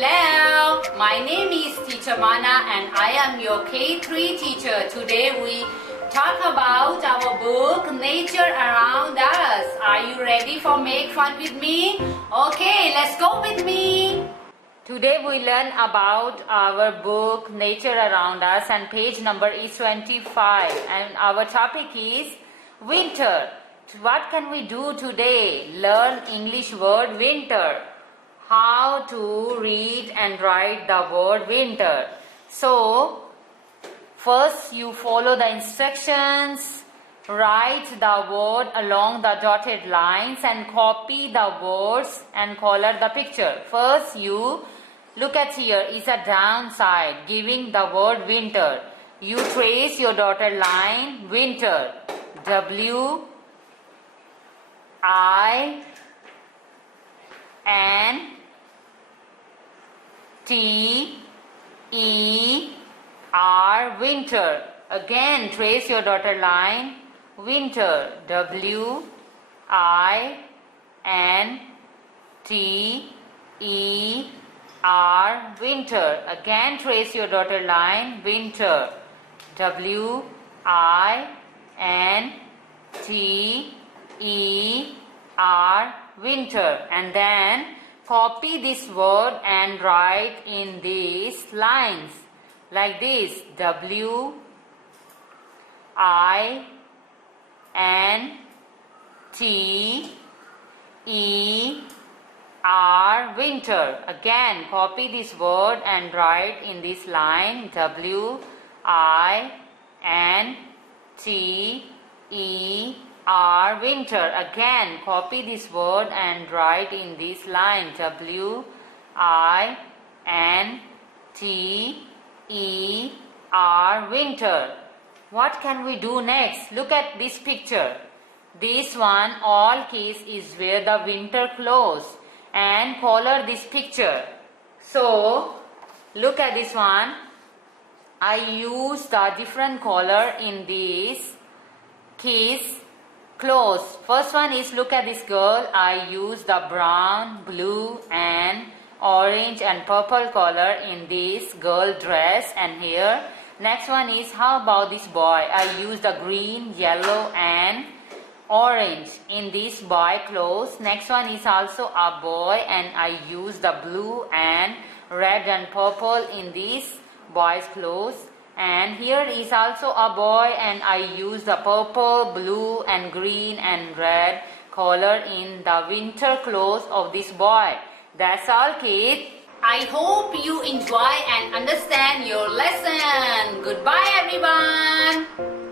Hello, my name is Teacher Mana and I am your K3 teacher. Today we talk about our book Nature Around Us. Are you ready for make fun with me? Okay, let's go with me. Today we learn about our book Nature Around Us and page number is 25 and our topic is winter. What can we do today? Learn English word winter. How to read and write the word winter. So, first you follow the instructions, write the word along the dotted lines and copy the words and color the picture. First you look at here is a downside giving the word winter. You trace your dotted line winter. W-I-N-T-E-R winter. Again trace your dotted line winter. W-I-N-T-E-R winter. Again trace your dotted line winter. W-I-N-T-E-R winter. And then copy this word and write in these lines like this. W-I-N-T-E-R winter. Again copy this word and write in this line W-I-N-T-E-R winter. Again copy this word and write in this line W-I-N-T-E-R winter. What can we do next? Look at this picture. This one, all kids is wear the winter clothes and color this picture. So look at this one. I use the different color in these kids clothes. First one is, look at this girl. I use the brown, blue and orange and purple color in this girl dress and hair. Next one is, how about this boy? I use the green, yellow and orange in this boy clothes. Next one is also a boy and I use the blue and red and purple in this boy's clothes. And here is also a boy and I use the purple, blue and green and red color in the winter clothes of this boy. That's all, kids. I hope you enjoy and understand your lesson. Goodbye, everyone.